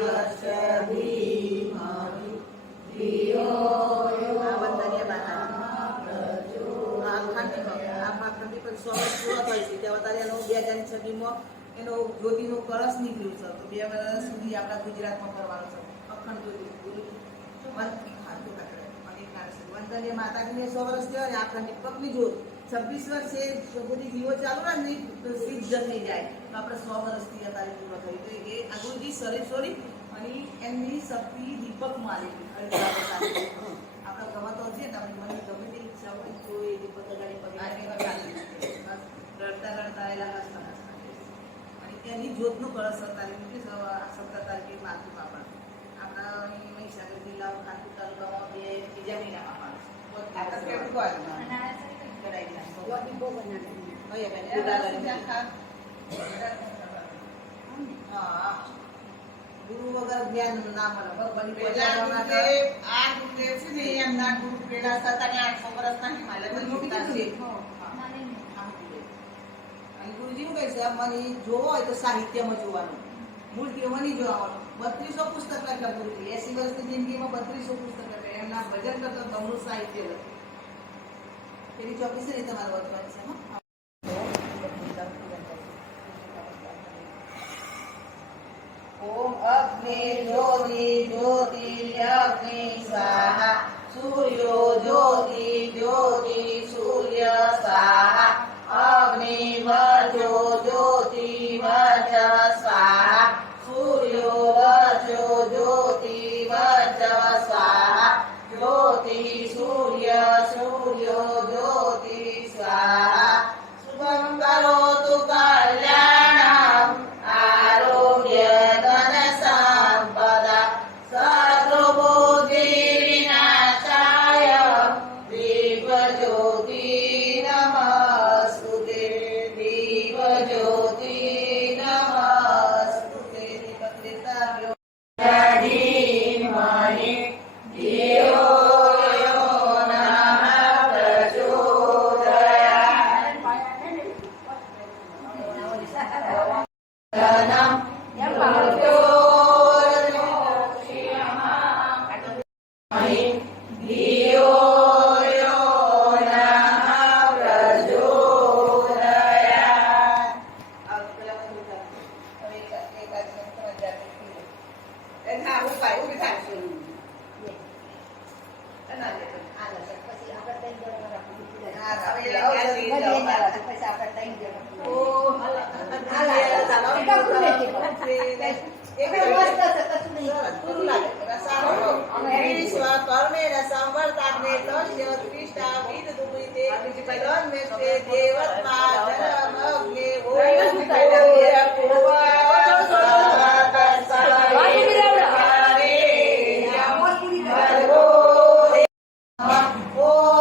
देवस्य धीमहि धियो यो આખંડી પર 100 વર્ષ પૂરા થાય છે ત્યાં તારે એનો 2026માં એનો જ્યોતિનો કળશ નીકળ્યું છે તો 2 વર્ષ સુધી આપણા ગુજરાતમાં કરવાનો છે અખંડ જ્યોતિ વંદનીય માતાજીને 100 વર્ષ થયા ને આખંડી પગની જ્યોત 26 વર્ષે બધી દીવો ચાલુ રહે ને સિદ્ધ થઈ જાય તો આપણે 100 વર્ષથી અત્યારે પૂરો થઈ તો એ આ ગુરુજી સરેશ્વરી અને એમની શક્તિ દીપક માલિક આપણા ગમતો છે તમે મને ગમે તે ઈચ્છા હોય તો એ દીપક ગાડી પગી રડતા રડતા આવેલા હસતા અને એની જ્યોતનો કળશ 17 તારીખે માથું પાપા આપણા મહીસાગર જિલ્લામાં ખાનપુર તાલુકામાં બીજા મહિનામાં આપણે કેવું ગુરુ વગર જ્ઞાન ના મળે આ ગુરુદેવ છે ને એમના ગુરુ પેલા 700-800 વર્ષના હિમાલયમાં મોટા છે અને ગુરુજીનું કહે છે મને જોવો હોય તો સાહિત્યમાં જોવાનું મૂર્તિઓમાં નહીં જોવાનું 3200 પુસ્તક લખ્યા ગુરુજી 80 વર્ષની જિંદગીમાં 3200 પુસ્તક લખ્યા એમના ભજન કરતા બમણું સાહિત્ય લખ્યું એની ચોક્કસ રીતે તમારે વાંચવાની છે ઓમ અગ્નિ જ્યોતિ જ્યોતિર્યગ્નિ સ્વાહા સૂર્યો જ્યોતિ જ્યોતિ સૂર્ય સ્વાહા અગ્નિ વજો જ્યોતિ વજ સ્વાહા સૂર્યો વજો જ્યોતિ વજ સ્વાહા જ્યોતિ સૂર્ય સૂર્યો જ્યોતિ સ્વાહા શુભમ કરોતુ કલ્યાણમ આરોગ્ય ધન સંપદા સર્વબુદ્ધિ વિનાશાય દીપ જ્યોતિ નમસ્તુતે દીપ જ્યોતિ નમસ્તુતે દીપકૃતાવ્યો ધીમહિ ધિયો યો નમઃ પ્રચોદયાત્ Oh